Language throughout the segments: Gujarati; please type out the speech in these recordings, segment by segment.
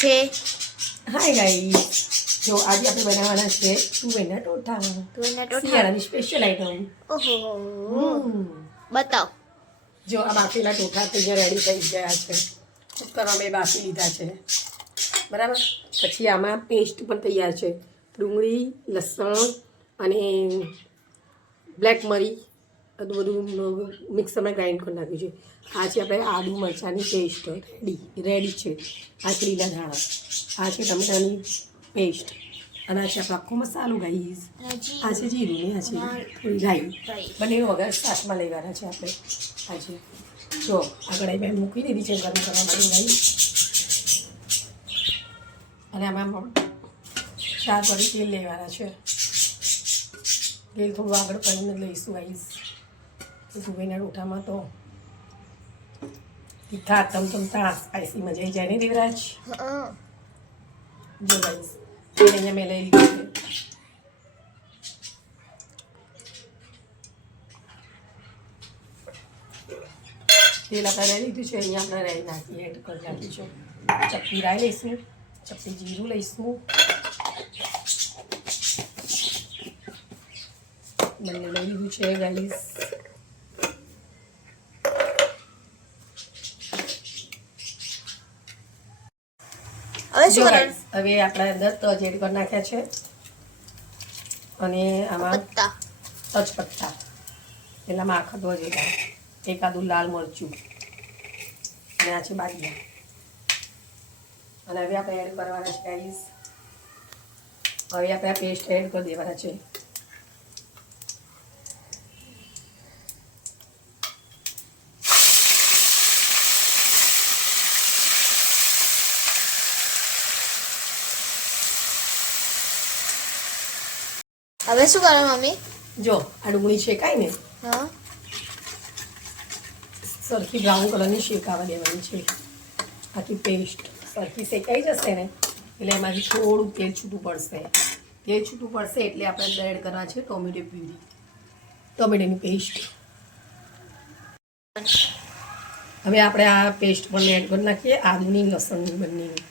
છે? હાય ગાઈસ, જો આજે આપણે બનાવવાના છે તુવેરના ટોઠા. શિયાળાની સ્પેશિયલ આઈટમ. ઓહો, બતાવ. જો આ બાફેલા ટોઠા અહીંયા રેડી થઈ ગયા છે. કુકરમાં મેં બાફી લીધા છે, બરાબર. પછી આમાં પેસ્ટ પણ તૈયાર છે. ડુંગળી, લસણ અને બ્લેક મરી બધું મિક્સરમાં ગ્રાઇન્ડ કરી નાખ્યું છે. આ છે આપણે આદુ મરચાંની પેસ્ટ રેડી છે. આ છે લીલા ધાણા, આ છે ટમેટાની પેસ્ટ અને આ છે આપણો આખો મસાલો ગાઈસ. આ છે જીરું ને આ છે થોડી રાઈ. બંનેનો વગર શાકમાં લેવાના છે આપણે. આજે જો આગળ મેં મૂકી દીધી છે ગરમ કરવા માટે રાઈ. અને આમાં 4 વળી તેલ લેવાના છે. તેલ થોડું આગળ કરીને લઈશું ગાઈસ. તુવેરના રોટામાં તો તીખા તમતમતા સ્પાઈસી મજા આવી જાય ને દેવરાજ. જો ગાઈસ તેલ અહીંયા મેં લઈ લીધું છે. તેલ આપણે લઈ લીધું છે. અહીંયા આપણે રાઈ નાખી એડ કરી નાખીશું. ચપટી રાઈ લઈશું, ચપટી જીરું લઈશું, બંને લઈ લીધું છે ગાઈસ. હવે આપણે અંદર તજ એડ કરી નાખ્યા છે અને આમાં તજપત્તા પેલામાં આખા તજ એકાદું લાલ મરચું અને આ છે બાજિયા. અને હવે આપણે એડ કરવાના છે ગાઈસ. હવે આપણે આ પેસ્ટ એડ કરી દેવાના છે. હવે શું કરો મમ્મી? જો આ ડુંગળી શેકાય ને સરખી બ્રાઉન કલરની શેકાવા દેવાની છે. આખી પેસ્ટ સરખી શેકાઈ જશે ને એટલે એમાંથી થોડું તેલ છૂટું પડશે. તેલ છૂટું પડશે એટલે આપણે અંદર એડ કરવા છે ટોમેટો પ્યુરી, ટોમેટોની પેસ્ટ. હવે આપણે આ પેસ્ટ પણ એડ કરી નાખીએ આદુની લસણની બંનેની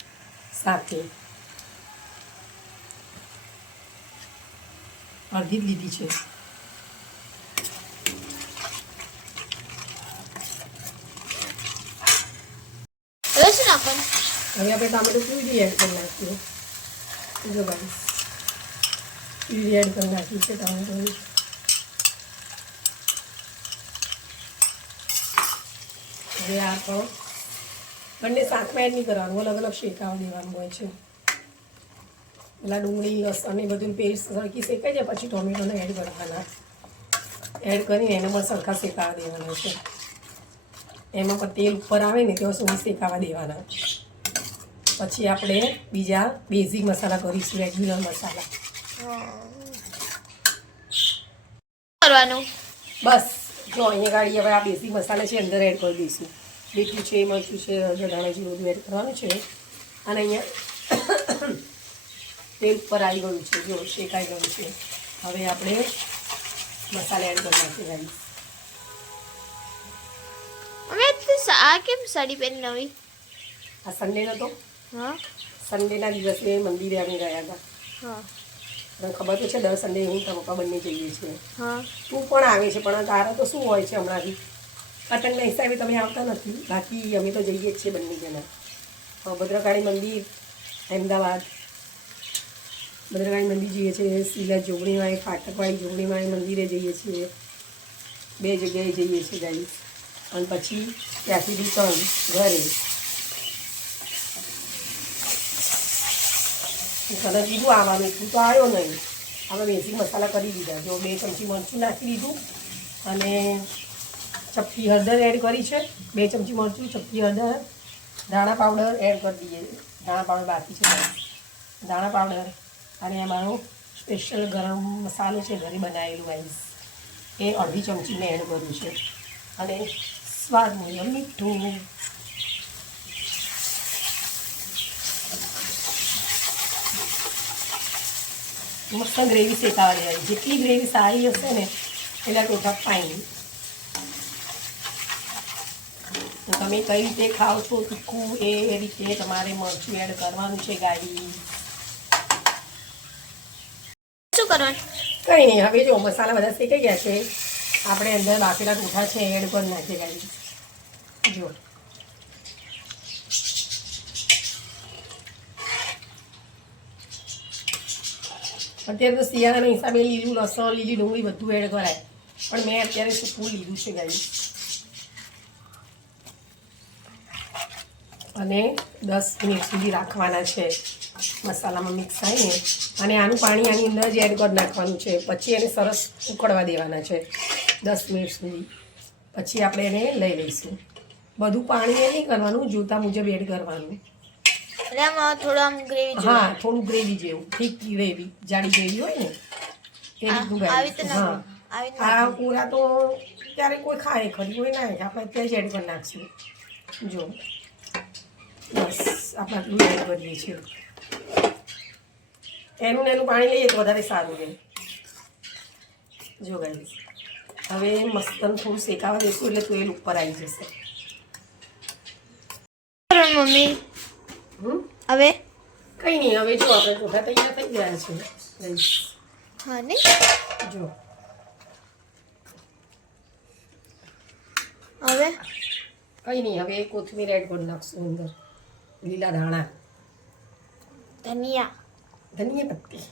સાથે. અડધી જ લીધી છે. હવે શું નાખવાનું? હવે આપણે ટામેટો પ્યુરી એડ કરી નાખીએ. જો ગાઈસ પ્યુરી એડ કરી નાખી છે ટામેટોની. હવે આ પણ બંને શાકમાં એડ નહીં કરવાનું, અલગ અલગ શેકાવા દેવાનું હોય છે. પેલા ડુંગળી લસણ એ બધું પેસ્ટ સરખી શેકાઈ જાય પછી ટોમેટોને એડ કરવાના. એડ કરીને એને પણ સરખા શેકાવા દેવાના છે. એમાં પણ તેલ ઉપર આવે ને ત્યાં સુધી શેકાવા દેવાના. પછી આપણે બીજા બેઝિક મસાલા કરીશું, રેગ્યુલર મસાલા. કરવાનું બસ જો અહીંયા ગાડી હવે આ બેઝિક મસાલા છે અંદર એડ કરી દઈશું. મીઠું છે, મરચું છે, હળદર, ધાણા જીરું બધું એડ કરવાનું છે. અને અહીંયા તેલ ઉપર આવી ગયું છે, જો શેકાઈ ગયું છે. હવે આપણે મસાલા એડ કરી નાખીએ ગાઈસ. આ કેમ સાડી પહેરી નવી? આ સન્ડેનો તો સન્ડેના દિવસે મંદિરે અમે ગયા હતા. તને ખબર તો છે દર સન્ડે હું તારા પપ્પા બંને જઈએ છીએ. તું પણ આવે છે પણ તારા તો શું હોય છે હમણાંથી પતંગના હિસાબે તમે આવતા નથી. બાકી અમે તો જઈએ જ છીએ બંને જણા. ભદ્રકાળી મંદિર અમદાવાદ, ભદ્રકાળી મંદિર જઈએ છીએ, સિલા જોગણીવાળી ફાટકવાળી જોગણીવાળી મંદિરે જઈએ છીએ. 2 જગ્યાએ જઈએ છીએ ગાઈસ. અને પછી ત્યાંથી રિટર્ન ઘરે. કલર દીધું આવવાનું, તું તો આવ્યો નહીં. આપણે બેઝિક મસાલા કરી દીધા. જો 2 ચમચી મરચું નાખી દીધું અને ચપટી હળદર એડ કરી છે. 2 ચમચી મરચું, ચપટી હળદર, ધાણા પાવડર એડ કરી દઈએ. ધાણા પાવડર બાકી છે, ધાણા પાવડર. અને અમારો સ્પેશિયલ ગરમ મસાલો છે ઘરે બનાવેલું ગાઈસ, એ અડધી ચમચી મેં એડ કર્યું છે. અને સ્વાદ મુજબ મીઠું. મસ્ત ગ્રેવી શેકાવા દેવાની. જેટલી ગ્રેવી સારી હશે ને એટલા ટોઠા ફાઇન. તો તમે તમે કઈ રીતે ખાઓ છો તીખું એ રીતે તમારે મરચું એડ કરવાનું છે ગાઈ. શું કરવાનું? કંઈ નહીં, હવે જો મસાલા બધા શેકાઈ ગયા છે, આપણે અંદર બાફેલા ટોઠા છે એડ કરી નાખીએ ગાઈ. જો અત્યારે તો શિયાળાના હિસાબે લીલું લસણ લીલી ડુંગળી બધું એડ કરાય, પણ મેં અત્યારે સૂકું લીધું છે ગાઈ. અને 10 મિનિટ સુધી રાખવાના છે મસાલામાં મિક્સ થઈને, અને આનું પાણી આની અંદર જ એડ કરી નાખવાનું છે. પછી એને સરસ ઉકળવા દેવાના છે 10 મિનિટ સુધી. પછી આપણે એને લઈ લઈશું. બધું પાણી એ નહીં કરવાનું, જોતા મુજબ એડ કરવાનું. એટલે આમાં થોડું આમ ગ્રેવી હા, થોડું ગ્રેવી જેવું, ઠીક ગ્રેવી, જાડી ગ્રેવી હોય ને એ રીતનું આવી રીતે ગાઈસ. ના આવી રીતે આ પૂરા તો ક્યારે કોઈ ખાય ખરી, કોઈ ના ખાય, આપણે અત્યારે જ એડ કરી નાખશું. જો બસ આપણે આટલું એડ કરીએ છીએ. એનું ને એનું પાણી લઈએ તો વધારે સારું રહે. જો ગાઈસ હવે મસ્ત થોડું શેકાવા દઈશું એટલે તેલ ઉપર આવી જશે. મમ્મી હવે કંઈ નહીં, હવે જો આપણે ટોઠા તૈયાર થઈ ગયા છે ગાઈસ. હા ને જો હવે કંઈ નહીં, હવે કોથમીર એડ કરી નાખશું અંદર, લીલા ધાણા, ધનિયા ધનિયા પત્તી.